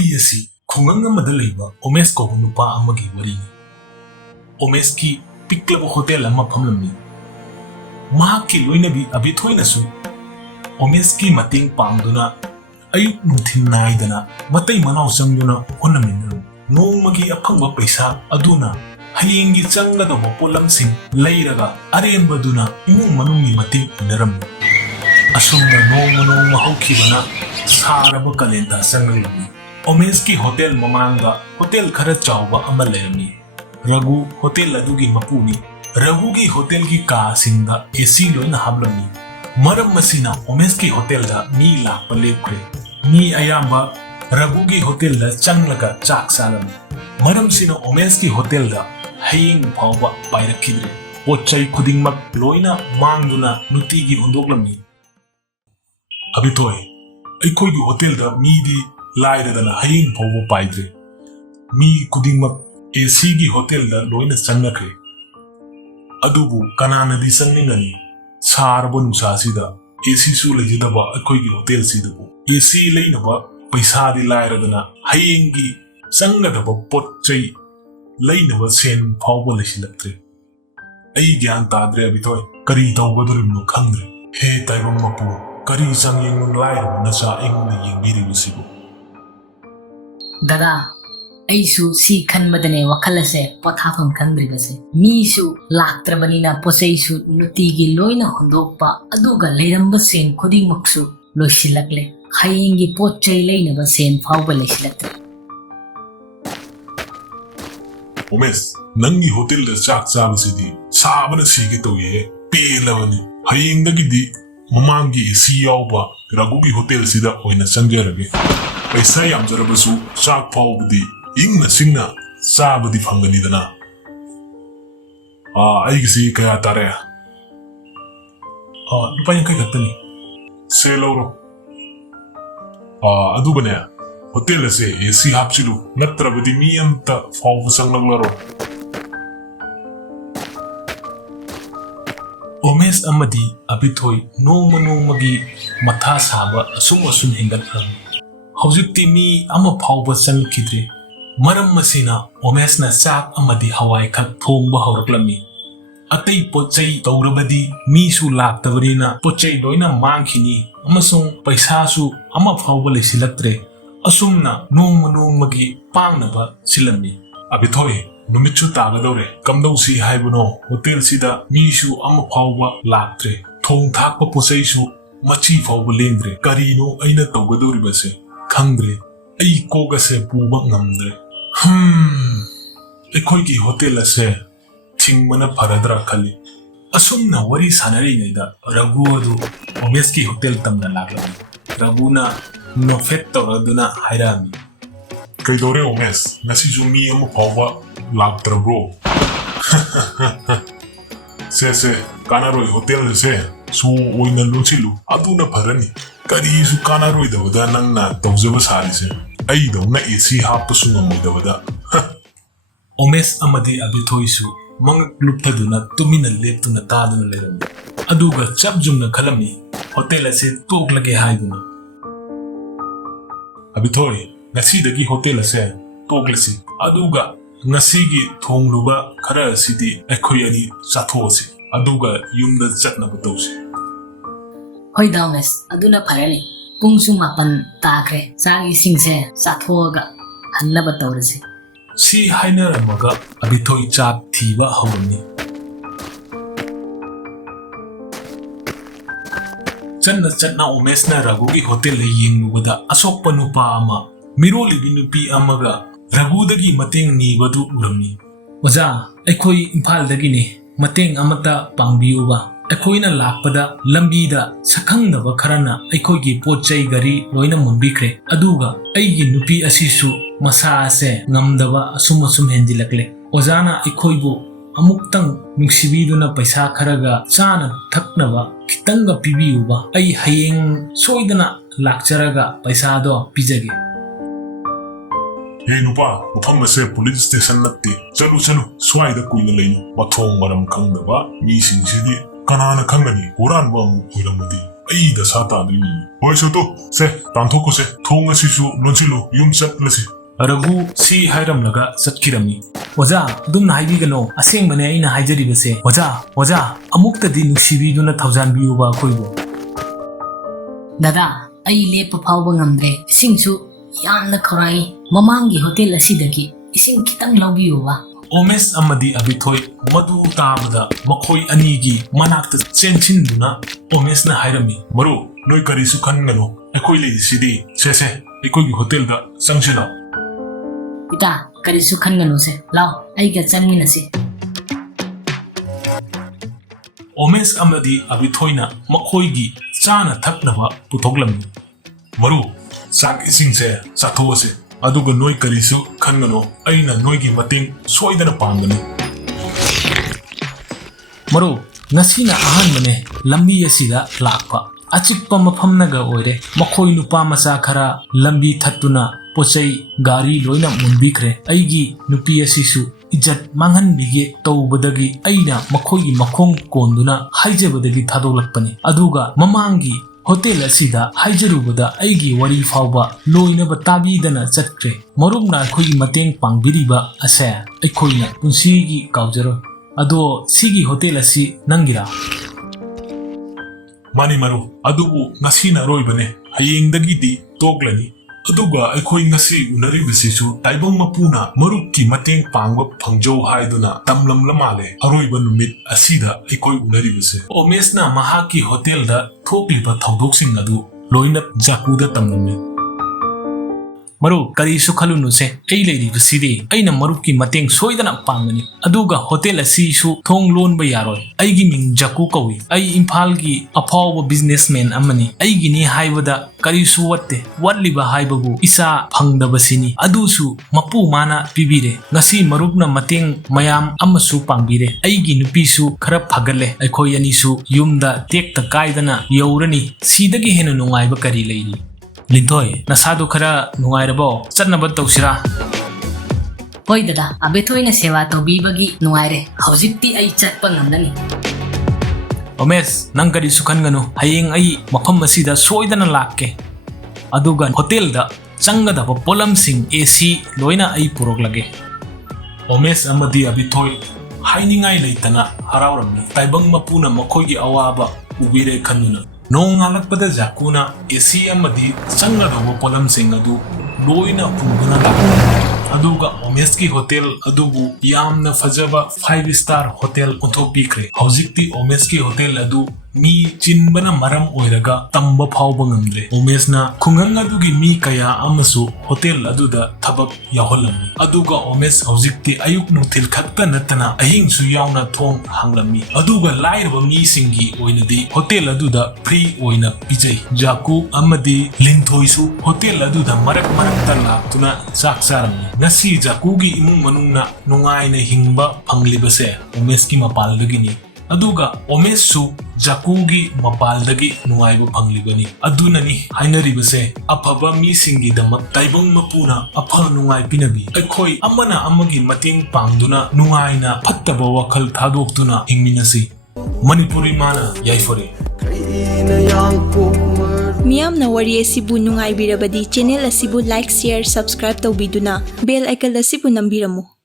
Wari asi khungang amada leiba Omes ko nupa amagi wari ni. Omes ki piklaba hotel ama phamlamni. Mahakki loinabi abithoinasu Omes ki mating pangduna ayuk nuthin naidana matai manau changduna honaminru. Nongmagi aphangba paisa aduna hayingi changladaba polamsing leiraga arembaduna imung manungni mating inaramni. Asumna nongma hokibana saraba kalenda changlani. Omes ki hotel mamanga hotel khara chawba ama leirami. Ragu hotel adugi mapuni. Ragu ki hotel ki ka singda AC loina hablami. Maram masina Omes ki hotel da mi lakpa lepkre. Mi ayamba Ragu ki hotel da changlaga chak salami. Maram sina Omes ki hotel da haying phawba pairakidre. Pochai khudingmak loina mangduna nutigi ondoklami. Abitoy aikoi gi hotel da mi di laidadana haying phawba paidre. Mi khudingmak AC gi hotel da loina changnakre. Adubu kanana di sangningani sarabo nusasida AC su lejidaba aikoi gi hotel sidabu AC leinaba paisa di lairadana haying gi changadaba potchai leinaba sen phawba lesilaktre. Ai gyan tadre abitoy kari tawbadurimno khangdre. He taibam mapu kari changyeng lairaba nacha engna yengbiribusibu. Dada aisu si khanmadane wakhalase pothafam khandribase misu laktrabanina posaisu nutigi loina hondokpa aduga leiramba sen khudingmaksu loisilakle hayingi potchai leinaba sen phawba lesilaktre. Omes nangi hotel da chak chabasidi sabana sige toye pelabani hayingdagidi mamangi AC yawba Ragu ki hotel sida oina changjarage. Paisa yamjarabasu chak phawbudi ingna singna sabadi phanganidana. Aigisi kaya tare. Lupa yang kai katani. Se loro. Adubane hotel se AC hapchilu natrabadi mi anta phawbu sanglaro. Omes amadi abithoy nongmagi matha saba asum hengatram. Hojikti mi ama phawba changkidre. Maram masina Omes na chak amadi hawai khak thongba hawraklami. Atai pochai taurabadi mi su laktabarina pochai loina mangkhini amasung paisa su ama phawba lesilaktre. Asumna nongmagi pangnaba silami. Abithoy numitchu tagadore kamdausi haibuno hotel sida mi su ama phawba laktre. Thong thakpa pochai su machi phawba lengdre. Karino aina tawgadoribase khangdre. Ai kogase puba ngamdre. Aikoi ki hotel ase thingmana faradra khali. Asumna wari sanari naida Ragu adu Omes ki hotel tamna laglami. Raguna no fet tawraduna hairami. Kaidore Omes nasi jumi amu phawba lagtra bro. Se kanaroi hotel se su oina luchilu aduna pharani. Kari su kanaroi dawada nangna tawjaba sarise. Ai dawna AC happasu ngamoidawada. Omes amadi abithoy su mangak lupthaduna tumina leptuna taduna leirami. Aduga chapjumna khalami hotel ase toklage haiduna. Abithoy ngasidagi hotel ase toklasi aduga ngasigi thongluba khara sidi aikhoi ani chathosi aduga yumda chatnaba tawsi. Hoi Omes aduna pharani pungsu mapan takre sagi singse sathoga hannaba tawrase. Si hainaramaga abithoy chak thiba hawrani. Channa Omes na Ragu ki hotel le yenglubada asokpa nupa ama mirolibi nupi amaga Ragudagi mateng nibadu urami. Oja aikhoi Impaldagini mateng amata pangbiuba. Aikhoina lakpada lambida sakhangdaba kharana aikhoigi pochai gari loina munbikre. Aduga aigi nupi asisu masa ase ngamdaba asum hendilakle. Ojana aikhoibu amuktang nuksibiduna paisa kharaga chana thaknaba khitanga pibiuba. Ai hayeng soidana lakcharaga paisa do pijage. Hey nupa, mafam ase police station natte. Chalu swaida kuina leino. Mathong maram khangdaba mi singsidi kanana khangani horan ba mu hoiramadi ꯑꯩ ꯗꯁꯥ ꯇꯥꯗꯣꯏꯅꯤ ꯍꯣꯏ ꯁꯣꯇꯣ ꯁꯦ ꯇꯥꯟꯊꯣꯛꯈꯣꯁꯦ ꯊꯣꯡ ꯑꯁꯤꯁꯨ ꯂꯣꯟꯁꯤꯜꯂꯨ ꯌꯨꯝ ꯆꯠꯂꯁꯤ ꯔꯘꯨ ꯁꯤ ꯍꯥꯏꯔꯝꯂꯒ ꯆꯠꯈꯤꯔꯝꯃꯤ ꯑꯣꯖꯥ ꯑꯗꯨꯝꯅ ꯍꯥꯏꯕꯤꯒꯅꯣ ꯑꯁꯦꯡꯕꯅꯦ ꯑꯩꯅ ꯍꯥꯏꯖꯔꯤꯕꯁꯦ ꯑꯣꯖꯥ ꯑꯃꯨꯛꯇꯗꯤ ꯅꯨꯡꯁꯤꯕꯤꯗꯨꯅ ꯊꯧꯖꯥꯟꯕꯤꯌꯨꯕ ꯑꯩꯈꯣꯏꯕꯨ ꯗꯗꯥ ꯑꯩ ꯂꯦꯞꯄ ꯐꯥꯎꯕ ꯉꯝꯗ꯭ꯔꯦ ꯏꯁꯤꯡꯁꯨ ꯌꯥꯝꯅ ꯈꯧꯔꯥꯏ ꯃꯃꯥꯡꯒꯤ ꯍꯣꯇꯦꯜ ꯑꯁꯤꯗꯒꯤ ꯏꯁꯤꯡ ꯈꯤꯇꯪ ꯂꯧꯕꯤꯌꯨꯕ ꯑꯣꯃꯦꯁ ꯑꯃꯗꯤ ꯑꯕꯤꯊꯣꯏ ꯃꯗꯨ ꯇꯥꯕꯗ ꯃꯈꯣꯏ ꯑꯅꯤꯒꯤ ꯃꯅꯥꯛꯇ ꯆꯦꯟꯁꯤꯟꯗꯨꯅ ꯑꯣꯃꯦꯁꯅ ꯍꯥꯏꯔꯝꯃꯤ ꯃꯔꯨꯞ ꯅꯣꯏ ꯀꯔꯤꯁꯨ ꯈꯟꯒꯅꯨ ꯑꯩꯈꯣꯏ ꯂꯩꯔꯤꯁꯤꯗꯤ ꯁꯦ ꯑꯩꯈꯣꯏꯒꯤ ꯍꯣꯇꯦꯜꯗ ꯆꯪꯁꯤꯜꯂꯣ ꯏꯇꯥ ꯀꯔꯤꯁꯨ ꯈꯟꯒꯅꯨꯁꯦ ꯂꯥꯎ ꯑꯩꯒ ꯆꯪꯃꯤꯟꯅꯁꯤ ꯑꯣꯃꯦꯁ ꯑꯃꯗꯤ ꯑꯕꯤꯊꯣꯏꯅ ꯃꯈꯣꯏꯒꯤ ꯆꯥꯅ ꯊꯛꯅꯕ ꯄꯨꯊꯣꯛꯂꯝꯃꯤ ꯃꯔꯨꯞ ꯆꯥꯛ ꯏꯁꯤꯡꯁꯦ ꯆꯥꯊꯣꯛꯑꯁꯤ ꯑꯗꯨꯒ ꯅꯣꯏ ꯀꯔꯤꯁꯨ ꯈꯟꯒꯅꯨ ꯑꯩꯅ ꯅꯣꯏꯒꯤ ꯃꯇꯦꯡ ꯁꯣꯏꯗꯅ ꯄꯥꯡꯒꯅꯤ ꯃꯔꯨꯞ ꯉꯁꯤꯅ ꯑꯍꯥꯟꯕꯅꯦ ꯂꯝꯕꯤ ꯑꯁꯤꯗ ꯂꯥꯛꯄ ꯑꯆꯤꯛꯄ ꯃꯐꯝꯅꯒ ꯑꯣꯏꯔꯦ ꯃꯈꯣꯏ ꯅꯨꯄꯥ ꯃꯆꯥ ꯈꯔ ꯂꯝꯕꯤ ꯊꯠꯇꯨꯅ ꯄꯣꯠꯆꯩ ꯒꯥꯔꯤ ꯂꯣꯏꯅ ꯃꯨꯟꯕꯤꯈ꯭ꯔꯦ ꯑꯩꯒꯤ ꯅꯨꯄꯤ ꯑꯁꯤꯁꯨ ꯏज्ꯖꯠ ꯃꯥꯡꯍꯟꯕꯤꯒꯦ ꯇꯧꯕꯗꯒꯤ ꯑꯩꯅ ꯃꯈꯣꯏꯒꯤ ꯃꯈꯣꯡ ꯀꯣꯟꯗꯨꯅ ꯍꯥꯏꯖꯕꯗꯒꯤ ꯊꯥꯗꯣꯛꯂꯛꯄꯅꯤ ꯑꯗꯨꯒ ꯃꯃꯥꯡꯒꯤ ꯍꯣꯇꯦꯜ ꯑꯁꯤꯗ ꯍꯥꯏꯖꯔꯨꯕꯗ ꯑꯩꯒꯤ ꯋꯥꯔꯤ ꯐꯥꯎꯕ ꯂꯣꯏꯅꯕ ꯇꯥꯕꯤꯗꯅ ꯆꯠꯈ꯭ꯔꯦ ꯃꯔꯨꯞꯅ ꯑꯩꯈꯣꯏꯒꯤ ꯃꯇꯦꯡ ꯄꯥꯡꯕꯤꯔꯤꯕ ꯑꯁꯦ ꯑꯩꯈꯣꯏꯅ ꯄꯨꯟꯁꯤꯒꯤ ꯀꯥꯎꯖꯔꯣꯏ ꯑꯗꯣ ꯁꯤꯒꯤ ꯍꯣꯇꯦꯜ ꯑꯁꯤ ꯅꯪꯒꯤꯔꯥ ꯃꯥꯅꯤ ꯃꯔꯨꯞ ꯑꯗꯨꯕꯨ ꯉꯁꯤꯅ ꯑꯔꯣꯏꯕꯅꯦ ꯍꯌꯦꯡꯗꯒꯤꯗꯤ ꯇꯣꯛꯂꯅꯤ ꯑꯗꯨꯒ ꯑꯩꯈꯣꯏ ꯉꯁꯤ ꯎꯅꯔꯤꯕꯁꯤꯁꯨ ꯇꯥꯏꯕꯪ ꯃꯄꯨꯅ ꯃꯔꯨꯞꯀꯤ ꯃꯇꯦꯡ ꯄꯥꯡꯕ ꯐꯪꯖꯧ ꯍꯥꯏꯗꯨꯅ ꯇꯝꯂꯝꯂ ꯃꯥꯜꯂꯦ ꯑꯔꯣꯏꯕ ꯅꯨꯃꯤꯠ ꯑꯁꯤꯗ ꯑꯩꯈꯣꯏ ꯎꯅꯔꯤꯕꯁꯦ ꯑꯣꯃꯦꯁꯅ ꯃꯍꯥꯛꯀꯤ ꯍꯣꯇꯦꯜꯗ ꯊꯣꯛꯂꯤꯕ ꯊꯧꯗꯣꯛꯁꯤꯡ ꯑꯗꯨ ꯂꯣꯏꯅ ꯖꯥꯀꯨꯗ ꯇꯝꯂꯝꯃꯤ ꯃꯔꯨꯞ ꯀꯔꯤꯁꯨ ꯈꯜꯂꯨꯅꯨꯁꯦ ꯑꯩ ꯂꯩꯔꯤꯕꯁꯤꯗꯤ ꯑꯩꯅ ꯃꯔꯨꯞꯀꯤ ꯃꯇꯦꯡ ꯁꯣꯏꯗꯅ ꯄꯥꯡꯒꯅꯤ ꯑꯗꯨꯒ ꯍꯣꯇꯦꯜ ꯑꯁꯤꯁꯨ ꯊꯣꯡ ꯂꯣꯟꯕ ꯌꯥꯔꯣꯏ ꯑꯩꯒꯤ ꯃꯤꯡ ꯖꯥꯀꯨ ꯀꯧꯏ ꯑꯩ ꯏꯝꯐꯥꯜꯒꯤ ꯑꯐꯥꯎꯕ ꯕꯤꯖꯤꯅꯦꯁꯃꯦꯟ ꯑꯃꯅꯤ ꯑꯩꯒꯤꯅꯤ ꯍꯥꯏꯕꯗ ꯀꯔꯤꯁꯨ ꯋꯠꯇꯦ ꯋꯠꯂꯤꯕ ꯍꯥꯏꯕꯕꯨ ꯏꯆꯥ ꯐꯪꯗꯕꯁꯤꯅꯤ ꯑꯗꯨꯁꯨ ꯃꯄꯨ ꯃꯥꯅ ꯄꯤꯕꯤꯔꯦ ꯉꯁꯤ ꯃꯔꯨꯞꯅ ꯃꯇꯦꯡ ꯃꯌꯥꯝ ꯑꯃꯁꯨ ꯄꯥꯡꯕꯤꯔꯦ ꯑꯩꯒꯤ ꯅꯨꯄꯤꯁꯨ ꯈꯔ ꯐꯒꯠꯂꯦ ꯑꯩꯈꯣꯏ ꯑꯅꯤꯁꯨ ꯌꯨꯝꯗ ꯇꯦꯛꯇ ꯀꯥꯏꯗꯅ ꯌꯧꯔꯅꯤ ꯁꯤꯗꯒꯤ ꯍꯦꯟꯅ ꯅꯨꯡꯉꯥꯏꯕ ꯀꯔꯤ ꯂꯩꯔꯤ ꯂꯤꯟꯊꯣꯏ ꯅꯁꯥꯗꯨ ꯈꯔ ꯅꯨꯡꯉꯥꯏꯔꯕꯣ ꯆꯠꯅꯕ ꯇꯧꯁꯤꯔꯥ ꯍꯣꯏ ꯗꯗꯥ ꯑꯕꯦꯊꯣꯏꯅ ꯁꯦꯕꯥ ꯇꯧꯕꯤꯕꯒꯤ ꯅꯨꯡꯉꯥꯏꯔꯦ ꯍꯧꯖꯤꯛꯇꯤ ꯑꯩ ꯆꯠꯄ ꯉꯝꯂꯅꯤ ꯑꯣꯃꯦꯁ ꯅꯪ ꯀꯔꯤꯁꯨ ꯈꯟꯒꯅꯨ ꯍꯌꯦꯡ ꯑꯩ ꯃꯐꯝ ꯑꯁꯤꯗ ꯁꯣꯏꯗꯅ ꯂꯥꯛꯀꯦ ꯑꯗꯨꯒ ꯍꯣꯇꯦꯜꯗ ꯆꯪꯒꯗꯕ ꯄꯣꯠꯂꯝꯁꯤꯡ AC ꯂꯣꯏꯅ ꯑꯩ ꯄꯨꯔꯛꯂꯒꯦ ꯑꯣꯃꯦꯁ ꯑꯃꯗꯤ ꯑꯕꯤꯊꯣꯏ ꯍꯥꯏꯅꯤꯡꯉꯥꯏ ꯂꯩꯇꯅ ꯍꯔꯥꯎꯔꯝꯃꯤ ꯇꯥꯏꯕꯪ ꯃꯄꯨꯅ ꯃꯈꯣꯏꯒꯤ ꯑꯋꯥꯕ ꯎꯕꯤꯔꯦ ꯈꯟꯗꯨꯅ ꯅꯣꯡ ꯉꯥꯜꯂꯛꯄꯗ ꯖꯥꯀꯨꯅ AC ꯑꯃꯗꯤ ꯆꯪꯒꯗꯧꯕ ꯄꯣꯠꯂꯝꯁꯤꯡ ꯑꯗꯨ ꯂꯣꯏꯅ ꯄꯨꯗꯨꯅ ꯂꯥꯛꯈꯤ ꯑꯗꯨꯒ ꯑꯣꯃꯦꯁꯀꯤ ꯍꯣꯇꯦꯜ ꯑꯗꯨꯕꯨ ꯌꯥꯝꯅ ꯐꯖꯕ 5 ꯁ꯭ꯇꯥꯔ ꯍꯣꯇꯦꯜ ꯑꯣꯟꯊꯣꯛꯄꯤꯈ꯭ꯔꯦ ꯍꯧꯖꯤꯛꯇꯤ ꯑꯣꯃꯦꯁꯀꯤ ꯍꯣꯇꯦꯜ ꯑꯗꯨ ꯃꯤ ꯆꯤꯟꯕꯅ ꯃꯔꯝ ꯑꯣꯏꯔꯒ ꯇꯝꯕ ꯐꯥꯎꯕ ꯉꯝꯗ꯭ꯔꯦ ꯑꯣꯃꯦꯁꯅ ꯈꯨꯡꯒꯪ ꯑꯗꯨꯒꯤ ꯃꯤ ꯀꯌꯥ ꯑꯃꯁꯨ ꯍꯣꯇꯦල් ꯑꯗꯨꯗ ꯊꯕꯛ ꯌꯥꯎꯍꯜꯂꯝꯃꯤ ꯑꯗꯨꯒ ꯑꯣꯃꯦꯁ ꯍꯧꯖꯤꯛꯇꯤ ꯑꯌꯨꯛ ꯅꯨꯡꯊꯤꯜ ꯈꯛꯇ ꯅꯠꯇꯅ ꯑꯍꯤꯡꯁꯨ ꯌꯥꯎꯅ ꯊꯣꯡ ꯍꯥꯡꯂꯝꯃꯤ ꯑꯗꯨꯒ ꯂꯥꯏꯔꯕ ꯃꯤꯁꯤꯡꯒꯤ ꯑꯣꯏꯅꯗꯤ ꯍꯣꯇꯦൽ ꯑꯗꯨꯗ ꯐ꯭ꯔꯤ ꯑꯣꯏꯅ ꯄꯤꯖꯩ ꯖꯥꯀꯨ ꯑꯃꯗꯤ ꯂꯤꯟꯊꯣꯏꯁꯨ ꯍꯣꯇꯦꯜ ꯑꯗꯨꯗ ꯃꯔꯛ ꯃꯔꯛꯇ ꯂꯥꯛꯇꯨꯅ ꯆꯥꯛ ꯆꯥꯔꯝꯃꯤ ꯉꯁꯤ ꯖꯥꯀꯨꯒꯤ ꯏꯃꯨꯡ ꯃꯅꯨꯡꯅ ꯅꯨꯡꯉꯥꯏꯅ ꯍꯤꯡꯕ ꯐꯪꯂꯤꯕꯁꯦ ꯑꯣꯃꯦꯁꯀꯤ ꯃꯄꯥꯜꯗꯒꯤꯅꯤ ꯑꯗꯨꯒ ꯑꯣꯃꯦꯁꯁꯨ ꯖꯥꯀꯨꯒꯤ ꯃꯄꯥꯜꯗꯒꯤ ꯅꯨꯡꯉꯥꯏꯕ ꯐꯪꯂꯤꯕꯅꯤ ꯑꯗꯨꯅꯅꯤ ꯍꯥꯏꯅꯔꯤꯕꯁꯦ ꯑꯐꯕ ꯃꯤꯁꯤꯡꯒꯤꯗꯃꯛ ꯇꯥꯏꯕꯪ ꯃꯄꯨꯅ ꯑꯐ ꯅꯨꯡꯉꯥꯏ ꯄꯤꯅꯕꯤ ꯑꯩꯈꯣꯏ ꯑꯃꯅ ꯑꯃꯒꯤ ꯃꯇꯦꯡ ꯄꯥꯡꯗꯨꯅ ꯅꯨꯡꯉꯥꯏꯅ ꯐꯠꯇꯕ ꯋꯥꯈꯜ ꯊꯥꯗꯣꯛꯇꯨꯅ ꯍꯤꯡꯃꯤꯟꯅꯁꯤ ꯃꯅꯤꯄꯨꯔꯤ ꯃꯥꯅ ꯌꯥꯏꯐꯔꯦ ꯃꯤꯌꯥꯝꯅ ꯋꯥꯔꯤ ꯑꯁꯤꯕꯨ ꯅꯨꯡꯉꯥꯏꯕꯤꯔꯕꯗꯤ ꯆꯦꯅꯦꯜ ꯑꯁꯤꯕꯨ ꯂꯥꯏꯛ ꯁꯦꯌꯔ ꯁꯕꯁꯀ꯭ꯔꯥꯏꯕ ꯇꯧꯕꯤꯗꯨꯅ ꯕꯦꯜ ꯑꯥꯏꯀꯟ ꯑꯁꯤꯕꯨ ꯅꯝꯕꯤꯔꯝꯃꯨ